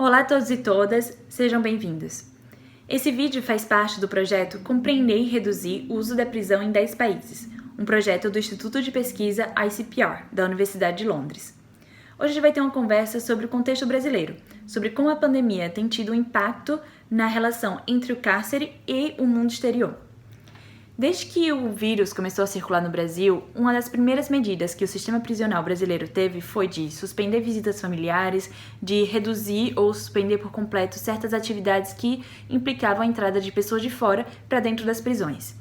Olá a todos e todas, sejam bem-vindos. Esse vídeo faz parte do projeto Compreender e Reduzir o Uso da Prisão em 10 Países, um projeto do Instituto de Pesquisa ICPR, da Universidade de Londres. Hoje a gente vai ter uma conversa sobre o contexto brasileiro, sobre como a pandemia tem tido um impacto na relação entre o cárcere e o mundo exterior. Desde que o vírus começou a circular no Brasil, uma das primeiras medidas que o sistema prisional brasileiro teve foi de suspender visitas familiares, de reduzir ou suspender por completo certas atividades que implicavam a entrada de pessoas de fora para dentro das prisões.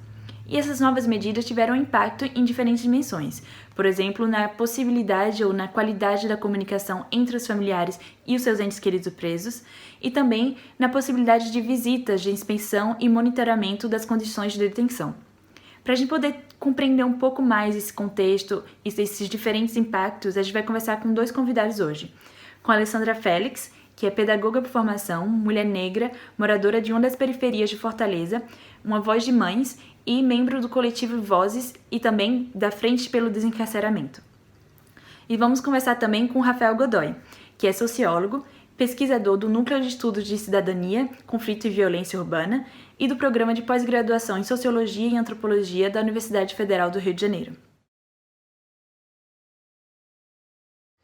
E essas novas medidas tiveram impacto em diferentes dimensões, por exemplo, na possibilidade ou na qualidade da comunicação entre os familiares e os seus entes queridos presos, e também na possibilidade de visitas de inspeção e monitoramento das condições de detenção. Para a gente poder compreender um pouco mais esse contexto e esses diferentes impactos, a gente vai conversar com dois convidados hoje. Com a Alessandra Félix, que é pedagoga por formação, mulher negra, moradora de uma das periferias de Fortaleza, uma voz de mães e membro do coletivo Vozes e também da Frente pelo Desencarceramento. E vamos conversar também com o Rafael Godoy, que é sociólogo, pesquisador do Núcleo de Estudos de Cidadania, Conflito e Violência Urbana e do Programa de Pós-Graduação em Sociologia e Antropologia da Universidade Federal do Rio de Janeiro.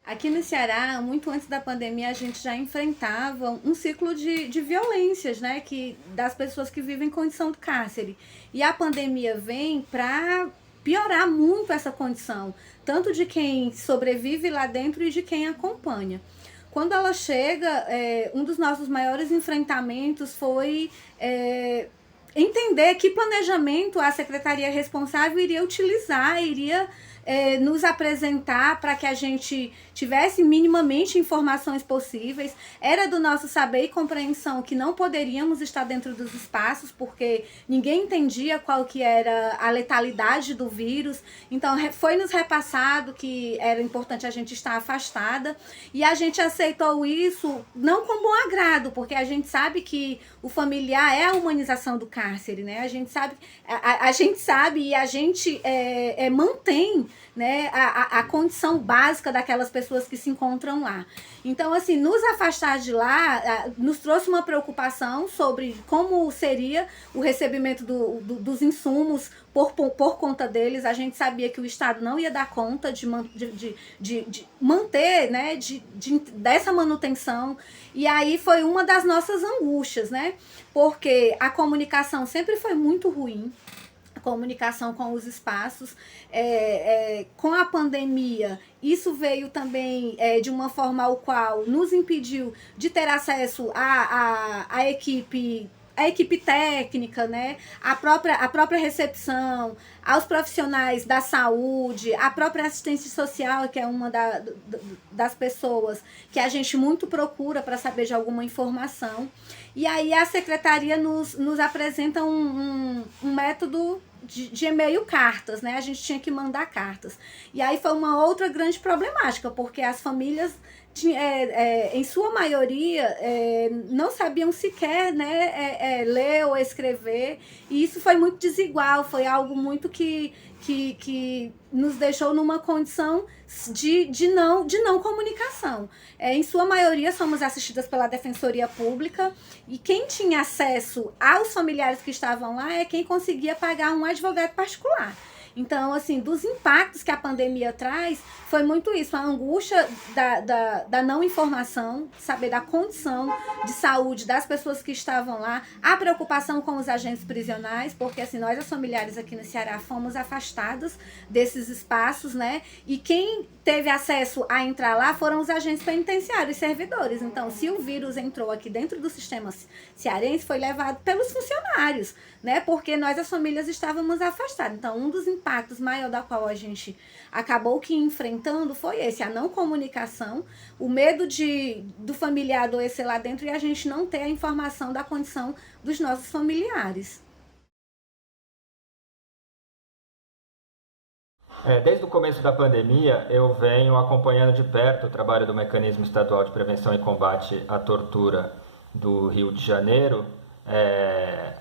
Aqui no Ceará, muito antes da pandemia, a gente já enfrentava um ciclo de violências, né, das pessoas que vivem em condição de cárcere. E a pandemia vem para piorar muito essa condição, tanto de quem sobrevive lá dentro e de quem acompanha. Quando ela chega, um dos nossos maiores enfrentamentos foi entender que planejamento a secretaria responsável iria utilizar, iria nos apresentar para que a gente tivesse minimamente informações possíveis. Era do nosso saber e compreensão que não poderíamos estar dentro dos espaços, porque ninguém entendia qual que era a letalidade do vírus. Então foi nos repassado que era importante a gente estar afastada, e a gente aceitou isso não com bom agrado, porque a gente sabe que o familiar é a humanização do cárcere, né? A gente sabe e a gente mantém, né, a condição básica daquelas pessoas que se encontram lá. Então, assim, nos afastar de lá nos trouxe uma preocupação sobre como seria o recebimento dos insumos por conta deles. A gente sabia que o Estado não ia dar conta de manter, né, dessa manutenção. E aí foi uma das nossas angústias, né? Porque a comunicação sempre foi muito ruim. Comunicação com os espaços. Com a pandemia, isso veio também de uma forma ao qual nos impediu de ter acesso à equipe técnica, né? A própria recepção, aos profissionais da saúde, a própria assistência social, que é uma das pessoas que a gente muito procura para saber de alguma informação. E aí a secretaria nos apresenta um método de e-mail, cartas, né? A gente tinha que mandar cartas. E aí foi uma outra grande problemática, porque as famílias, em sua maioria, não sabiam sequer, né, ler ou escrever, e isso foi muito desigual, foi algo muito que nos deixou numa condição de não comunicação. Em sua maioria somos assistidas pela Defensoria Pública, e quem tinha acesso aos familiares que estavam lá é quem conseguia pagar um advogado particular. Então, assim, dos impactos que a pandemia traz, foi muito isso, a angústia da não informação, saber da condição de saúde das pessoas que estavam lá, a preocupação com os agentes prisionais, porque assim, nós, as familiares aqui no Ceará, fomos afastadas desses espaços, né? E quem teve acesso a entrar lá foram os agentes penitenciários, servidores. Então, se o vírus entrou aqui dentro do sistema cearense, foi levado pelos funcionários, né? Porque nós, as famílias, estávamos afastadas. Então, um dos impactos maior da qual a gente acabou que enfrentando foi esse, a não comunicação, o medo do familiar adoecer lá dentro e a gente não ter a informação da condição dos nossos familiares. Desde o começo da pandemia, eu venho acompanhando de perto o trabalho do Mecanismo Estadual de Prevenção e Combate à Tortura do Rio de Janeiro,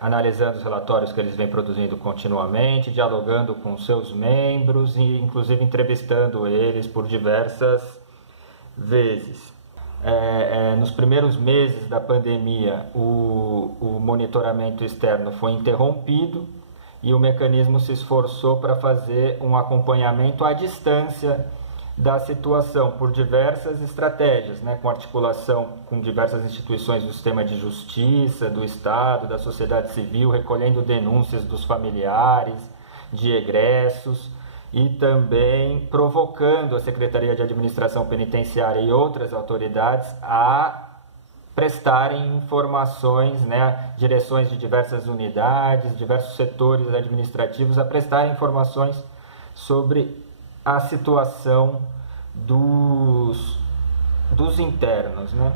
analisando os relatórios que eles vêm produzindo continuamente, dialogando com seus membros e inclusive entrevistando eles por diversas vezes. nos primeiros meses da pandemia, o monitoramento externo foi interrompido e o mecanismo se esforçou para fazer um acompanhamento à distância da situação por diversas estratégias, né, com articulação com diversas instituições do sistema de justiça, do Estado, da sociedade civil, recolhendo denúncias dos familiares, de egressos, e também provocando a Secretaria de Administração Penitenciária e outras autoridades a prestarem informações, né, direções de diversas unidades, diversos setores administrativos, a prestarem informações sobre a situação dos internos, né?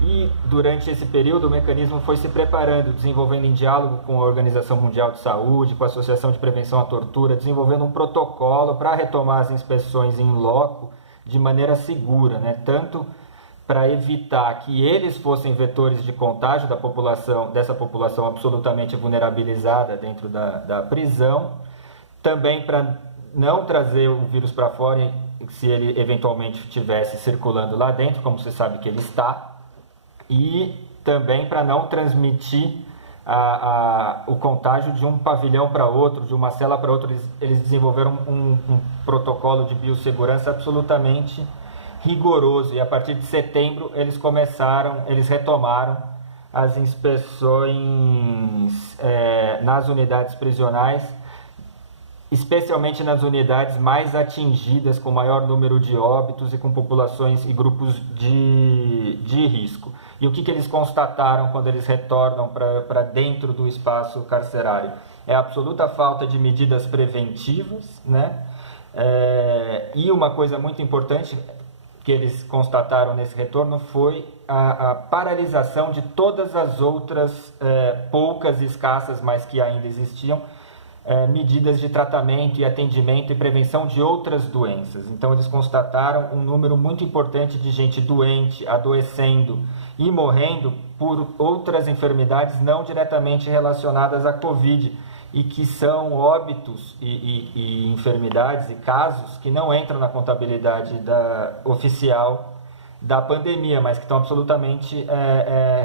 E durante esse período o mecanismo foi se preparando, desenvolvendo em diálogo com a Organização Mundial de Saúde, com a Associação de Prevenção à Tortura, desenvolvendo um protocolo para retomar as inspeções em loco de maneira segura, né? Tanto para evitar que eles fossem vetores de contágio dessa população absolutamente vulnerabilizada dentro da prisão, também para não trazer o vírus para fora se ele eventualmente estivesse circulando lá dentro, como você sabe que ele está, e também para não transmitir o contágio de um pavilhão para outro, de uma cela para outra. Eles desenvolveram um protocolo de biossegurança absolutamente rigoroso, e a partir de setembro eles retomaram as inspeções nas unidades prisionais, especialmente nas unidades mais atingidas, com maior número de óbitos e com populações e grupos de risco. E o que eles constataram quando eles retornam para dentro do espaço carcerário? É a absoluta falta de medidas preventivas, né? E uma coisa muito importante que eles constataram nesse retorno foi a paralisação de todas as outras poucas e escassas, mas que ainda existiam, medidas de tratamento e atendimento e prevenção de outras doenças. Então eles constataram um número muito importante de gente doente, adoecendo e morrendo por outras enfermidades não diretamente relacionadas à Covid, e que são óbitos e enfermidades e casos que não entram na contabilidade oficial da pandemia, mas que estão absolutamente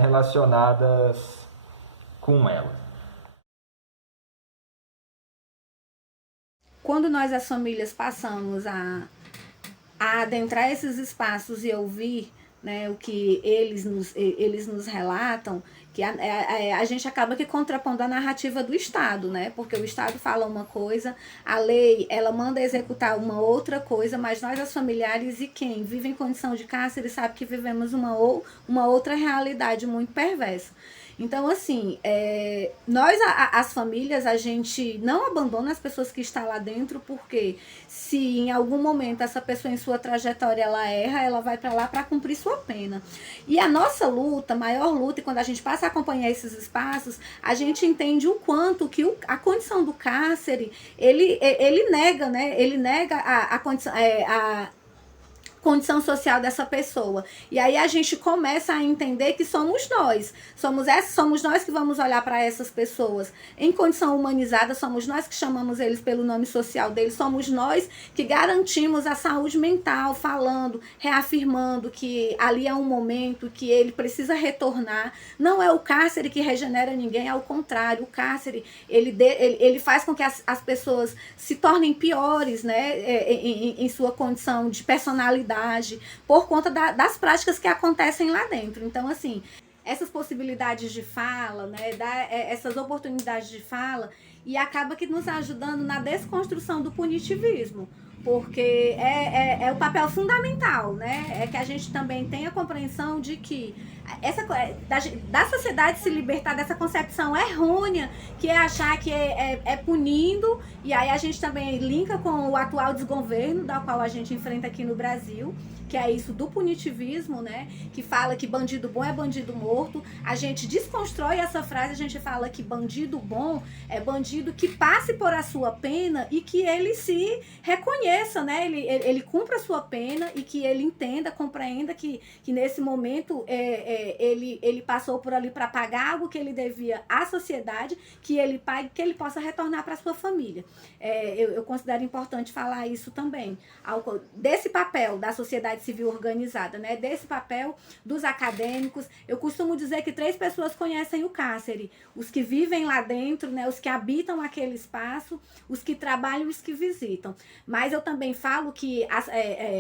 relacionadas com ela. Quando nós, as famílias, passamos a adentrar esses espaços e ouvir, né, o que eles nos relatam, que a gente acaba que contrapondo a narrativa do Estado, né? Porque o Estado fala uma coisa, a lei ela manda executar uma outra coisa, mas nós, as familiares e quem vive em condição de cárcere, sabe que vivemos uma outra realidade muito perversa. Então, assim, nós, as famílias, a gente não abandona as pessoas que estão lá dentro, porque se em algum momento essa pessoa em sua trajetória ela erra, ela vai para lá para cumprir sua pena. E a nossa luta, maior luta, e quando a gente passa a acompanhar esses espaços, a gente entende o quanto que a condição do cárcere, ele nega, né? Ele nega a condição social dessa pessoa. E aí a gente começa a entender que somos nós. Somos nós que vamos olhar para essas pessoas em condição humanizada, somos nós que chamamos eles pelo nome social deles, somos nós que garantimos a saúde mental, falando, reafirmando que ali é um momento que ele precisa retornar. Não é o cárcere que regenera ninguém, ao contrário, o cárcere, ele faz com que as pessoas se tornem piores, né, em sua condição de personalidade, por conta das práticas que acontecem lá dentro. Então, assim, essas possibilidades de fala, né, essas oportunidades de fala, e acaba que nos ajudando na desconstrução do punitivismo, porque é o papel fundamental, né? É que a gente também tenha a compreensão de que da sociedade se libertar dessa concepção errônea, que é achar que é punindo, e aí a gente também linka com o atual desgoverno, da qual a gente enfrenta aqui no Brasil, que é isso do punitivismo, né? Que fala que bandido bom é bandido morto. A gente desconstrói essa frase, a gente fala que bandido bom é bandido que passe por a sua pena e que ele se reconheça, né? Ele cumpra a sua pena e que ele entenda, compreenda que nesse momento ele passou por ali para pagar algo que ele devia à sociedade, que ele pague, que ele possa retornar para a sua família. Eu considero importante falar isso também, desse papel da sociedade civil organizada, né? Desse papel dos acadêmicos. Eu costumo dizer que 3 pessoas conhecem o cárcere: os que vivem lá dentro, né? Os que habitam aquele espaço, os que trabalham e os que visitam. Mas eu também falo que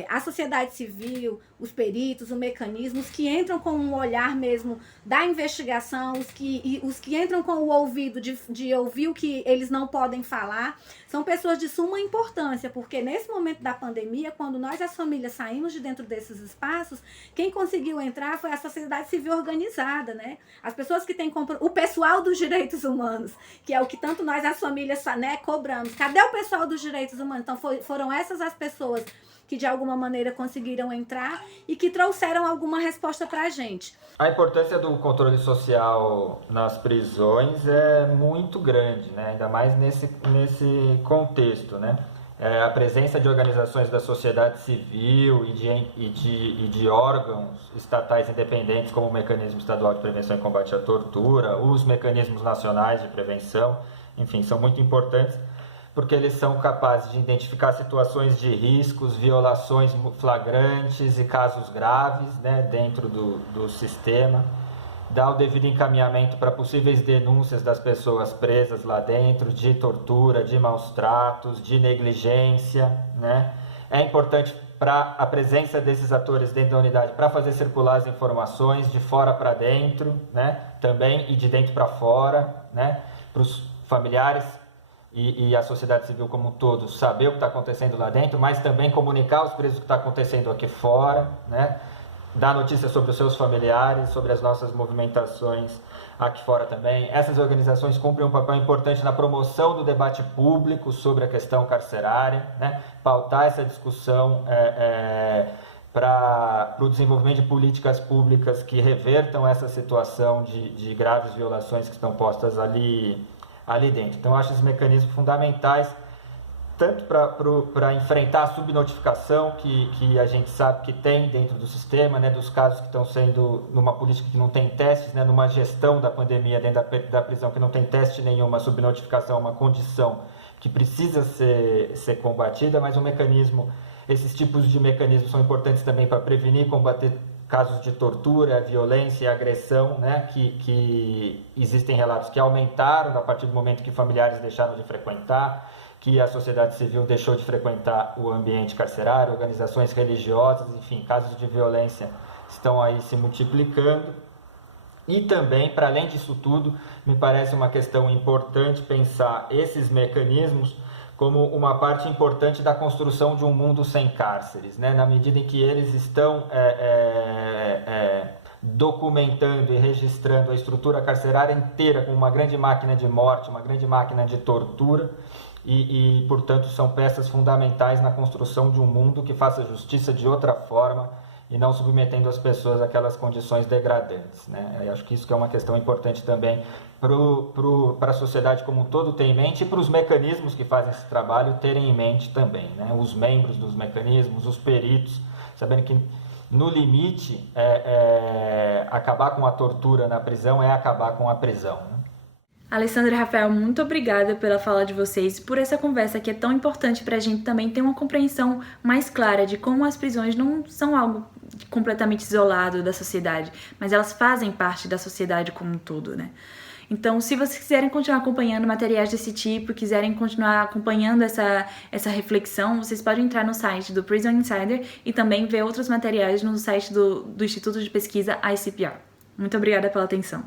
a sociedade civil, os peritos, os mecanismos que entram com um olhar mesmo da investigação, os que entram com o ouvido de ouvir o que eles não podem falar, são pessoas de suma importância, porque nesse momento da pandemia, quando nós, as famílias, saímos de dentro desses espaços, quem conseguiu entrar foi a sociedade civil organizada, né? As pessoas que têm o pessoal dos direitos humanos, que é o que tanto nós, as famílias, né, cobramos. Cadê o pessoal dos direitos humanos? Então foram essas as pessoas que de alguma maneira conseguiram entrar e que trouxeram alguma resposta para a gente. A importância do controle social nas prisões é muito grande, né? Ainda mais nesse contexto, né? A presença de organizações da sociedade civil e de órgãos estatais independentes, como o Mecanismo Estadual de Prevenção e Combate à Tortura, os mecanismos nacionais de prevenção, enfim, são muito importantes, porque eles são capazes de identificar situações de riscos, violações flagrantes e casos graves, né, dentro do sistema, dar o devido encaminhamento para possíveis denúncias das pessoas presas lá dentro, de tortura, de maus tratos, de negligência, né? É importante para a presença desses atores dentro da unidade para fazer circular as informações de fora para dentro, né, também, e de dentro para fora, né, para os familiares e a sociedade civil como um todo saber o que está acontecendo lá dentro, mas também comunicar aos presos o que está acontecendo aqui fora, né? Dar notícias sobre os seus familiares, sobre as nossas movimentações aqui fora também. Essas organizações cumprem um papel importante na promoção do debate público sobre a questão carcerária, né? Pautar essa discussão para o desenvolvimento de políticas públicas que revertam essa situação de graves violações que estão postas ali dentro. Então, eu acho esses mecanismos fundamentais, tanto para enfrentar a subnotificação que a gente sabe que tem dentro do sistema, né, dos casos que estão sendo numa política que não tem testes, né, numa gestão da pandemia dentro da prisão que não tem teste nenhuma, a subnotificação é uma condição que precisa ser combatida, mas esses tipos de mecanismos são importantes também para prevenir e combater casos de tortura, violência e agressão, né, que existem relatos que aumentaram a partir do momento que familiares deixaram de frequentar, que a sociedade civil deixou de frequentar o ambiente carcerário, organizações religiosas, enfim, casos de violência estão aí se multiplicando. E também, para além disso tudo, me parece uma questão importante pensar esses mecanismos como uma parte importante da construção de um mundo sem cárceres, né? Na medida em que eles estão documentando e registrando a estrutura carcerária inteira como uma grande máquina de morte, uma grande máquina de tortura e portanto, são peças fundamentais na construção de um mundo que faça justiça de outra forma e não submetendo as pessoas àquelas condições degradantes, né? Eu acho que isso que é uma questão importante também para a sociedade como um todo ter em mente e para os mecanismos que fazem esse trabalho terem em mente também, né? Os membros dos mecanismos, os peritos, sabendo que no limite acabar com a tortura na prisão é acabar com a prisão, né? Alessandra e Rafael, muito obrigada pela fala de vocês, por essa conversa que é tão importante para a gente também ter uma compreensão mais clara de como as prisões não são algo completamente isolado da sociedade, mas elas fazem parte da sociedade como um todo, né? Então, se vocês quiserem continuar acompanhando materiais desse tipo, quiserem continuar acompanhando essa reflexão, vocês podem entrar no site do Prison Insider e também ver outros materiais no site do Instituto de Pesquisa ICPR. Muito obrigada pela atenção.